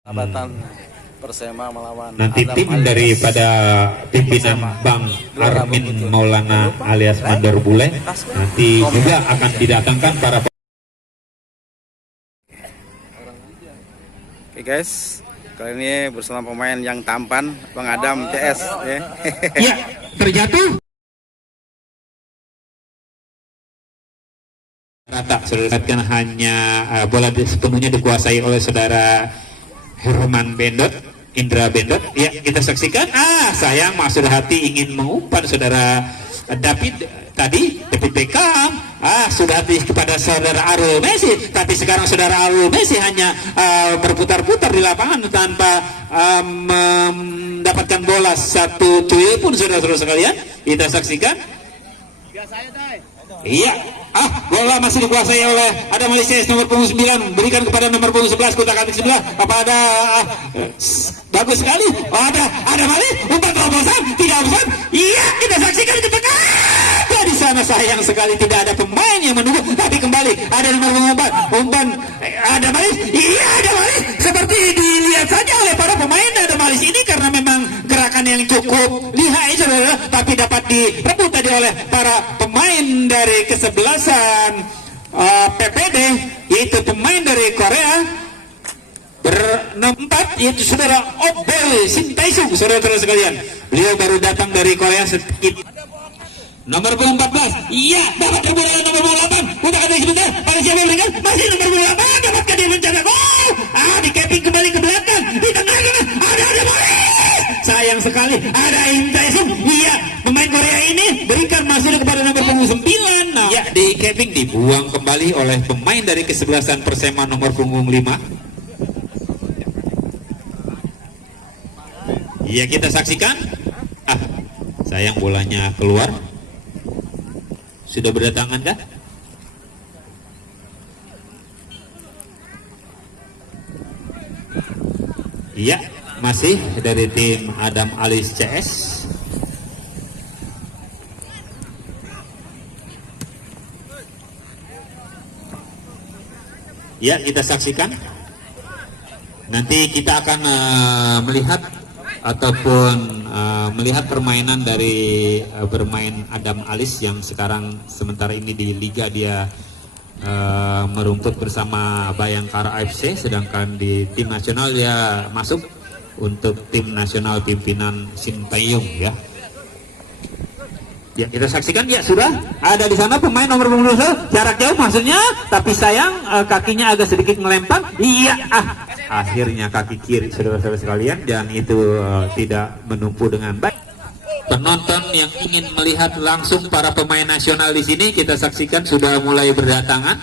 Abatan Persema melawan Nanti Adam tim alias daripada pimpinan Bang Armin Maulana alias Mandor Bule nanti juga akan didatangkan para. Oke guys, kali ini bersama pemain yang tampan, Bang Adam CS ya. Ya, terjatuh. Rata, saudara kan hanya bola sepenuhnya dikuasai oleh saudara Herman Bendot, Indra Bendot. Ya, kita saksikan. Sayang Maksud Hati ingin mengumpan saudara David tadi, David Beckham. Sudah hati kepada saudara Arul Messi, tapi sekarang saudara Arul Messi hanya berputar-putar di lapangan tanpa mendapatkan bola satu tuyul pun, saudara-saudara sekalian. Kita saksikan. Iya, bola masih dikuasai oleh Adam Alias nomor punggung 9, berikan kepada nomor punggung 11 kotak kaki sebelah. Apa ada bagus sekali. Ada Malik, umpan terobosan, tidak besar. Iya, kita saksikan ketika di sana sayang sekali tidak ada pemain yang menunggu, tapi kembali ada nomor umpan ada Malik. Iya, ada Malik. Seperti dilihat saja oleh para pemain ada Malik ini karena memang gerakan yang cukup lihai saudara, tapi dapat direbut tadi oleh para pemain dari kesebelasan PPD, yaitu pemain dari Korea bernempat, yaitu saudara Obel Sintaisung, saudara-saudara sekalian. Beliau baru datang dari Korea sedikit. Nomor 14, iya, dapat terbola nomor 8. Udah kata sebentar, pada siapa berikan? Masih nomor 8, dapatkan dia rencana gol. Di capping kembali ke belakang, di tengah ada Malik. Sayang sekali, ada Intaisung. Iya, pemain Korea ini berikan masuk kepada nomor punggung 9. Ya, di capping dibuang kembali oleh pemain dari kesebelasan Persema nomor punggung 5. Iya, kita saksikan. Sayang bolanya keluar. Sudah berdatangan kah? Iya, masih dari tim Adam Alias CS. Ya, kita saksikan. Nanti kita akan melihat ataupun melihat permainan dari bermain Adam Alias yang sekarang sementara ini di Liga dia merumput bersama Bayangkara AFC, sedangkan di tim nasional dia masuk untuk tim nasional pimpinan Sintayong ya. Ya, kita saksikan. Ya, sudah ada di sana pemain nomor punggung 2, jarak jauh maksudnya, tapi sayang kakinya agak sedikit melempar. Iya, akhirnya kaki kiri saudara-saudara sekalian, dan itu tidak menumpu dengan baik. Penonton yang ingin melihat langsung para pemain nasional di sini kita saksikan sudah mulai berdatangan,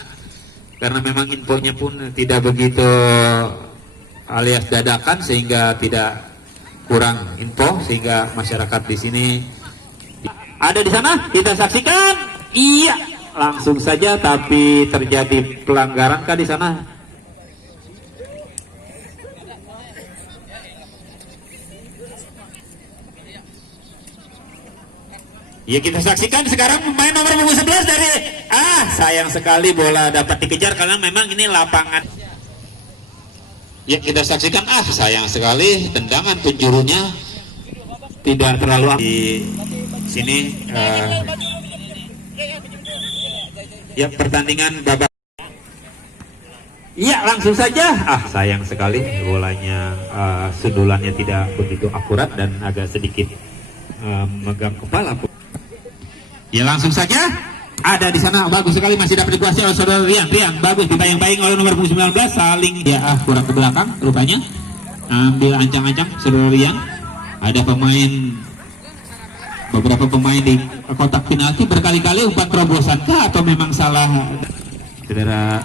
karena memang infonya pun tidak begitu alias dadakan sehingga tidak kurang info, sehingga masyarakat di sini ada di sana. Kita saksikan. Iya, langsung saja, tapi terjadi pelanggaran kah di sana? Ya, kita saksikan sekarang pemain nomor punggung 11 dari sayang sekali bola dapat dikejar karena memang ini lapangan. Ya, kita saksikan. Sayang sekali tendangan penjurunya tidak terlalu di sini. Ya, pertandingan babak. Iya, langsung saja. Sayang sekali bolanya sundulannya tidak begitu akurat dan agak sedikit megang kepala. Ya, langsung saja ada di sana, bagus sekali, masih dapat dikuasai oleh saudara Rian, bagus dibayang-bayang oleh nomor 19, saling kurang ke belakang rupanya, ambil ancang-ancang saudara Rian. Ada beberapa pemain di kotak penalti, berkali-kali umpan terobosan kah atau memang salah saudara?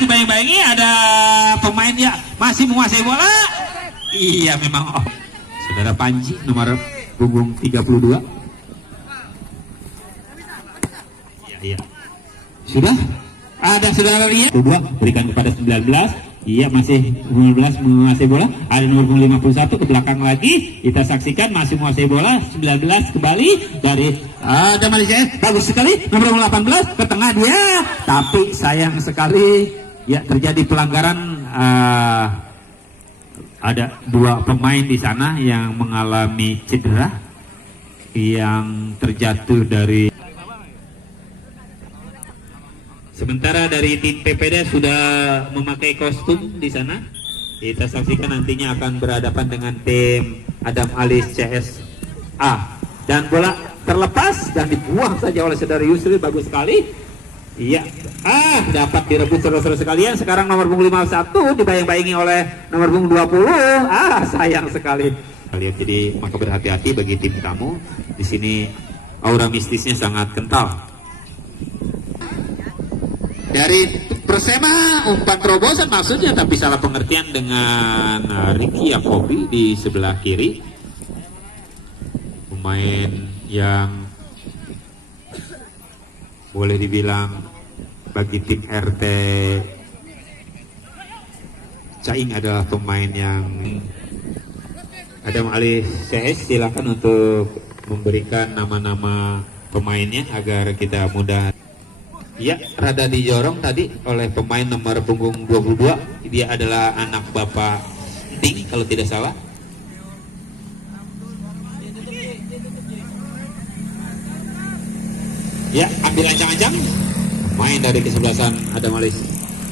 Dibayang-bayangi ada pemain ya masih menguasai bola. Iya, memang saudara Panji nomor punggung 32. Iya. Sudah ada saudara Ria kedua, berikan kepada 19. Iya, masih 19 menguasai bola. Ada nomor 51 ke belakang lagi. Kita saksikan masih menguasai bola. 19 kembali dari ada Malaysia. Bagus sekali nomor 18 ke tengah dia. Tapi sayang sekali ya terjadi pelanggaran ada dua pemain di sana yang mengalami cedera, yang terjatuh dari. Sementara dari tim PPD sudah memakai kostum di sana. Kita saksikan nantinya akan berhadapan dengan tim Adam Alis CSA. Dan bola terlepas dan dibuang saja oleh saudara Yusril, bagus sekali. Iya, dapat direbut saudara-saudara sekalian. Sekarang nomor punggung 51 dibayang-bayangi oleh nomor punggung 20. Sayang sekali. Jadi maka berhati-hati bagi tim kamu. Di sini aura mistisnya sangat kental. Dari Persema umpan terobosan maksudnya, tapi salah pengertian dengan Ricky Yakobi di sebelah kiri. Pemain yang boleh dibilang bagi tim RT Caing adalah pemain yang Adam Ali CS. Silakan untuk memberikan nama-nama pemainnya agar kita mudah. Ya, rada dijorong tadi oleh pemain nomor punggung 22. Dia adalah anak Bapak Ting kalau tidak salah. Ya, ambil ancang-ancang. Main dari kesebelasan Adam Alis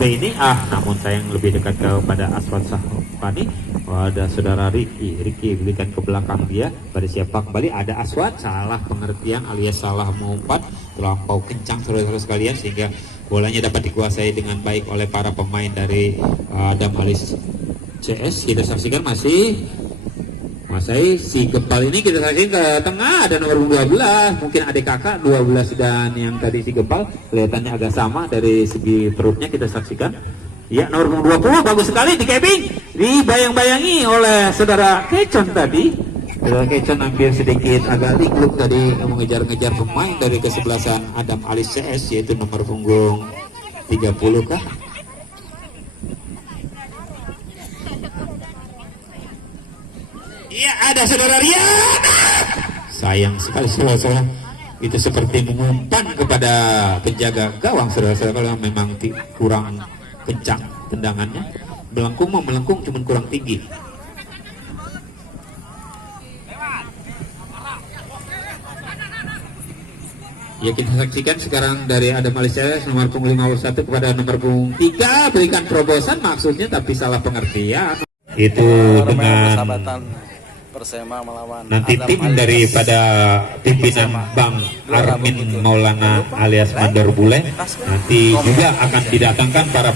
ini. Namun sayang lebih dekat kepada Aswad Sahfani. Ada saudara Ricky berikan ke belakang dia. Pada siapa kembali ada Aswad, salah pengertian alias salah mengumpat, terlampau kencang saudara-saudara sekalian, sehingga bolanya dapat dikuasai dengan baik oleh para pemain dari Adam Alis CS. Kita saksikan masih si Gempal ini, kita saksikan ke tengah ada nomor 12, mungkin adik kakak 12 dan yang tadi si Gempal kelihatannya agak sama dari segi perutnya. Kita saksikan ya, nomor 20 bagus sekali di cabing, dibayang-bayangi oleh saudara Kecon tadi. Saudara Kecon hampir sedikit agak likluk tadi mengejar-ngejar pemain dari kesebelasan Adam Alis CS, yaitu nomor punggung 30 kah. Iya, ada saudara Rian. Sayang sekali saudara-saudara, itu seperti mengumpan kepada penjaga gawang saudara-saudara. Kalau memang kurang kencang tendangannya, melengkung cuman kurang tinggi. Ya, kita saksikan sekarang dari Adam Alis CS nomor punggung 51 kepada nomor punggung 3, berikan terobosan maksudnya tapi salah pengertian. Itu dengan Persema melawan nanti Adam tim Alis daripada pimpinan Bang Armin Maulana alias Mandor Bule nanti juga akan didatangkan para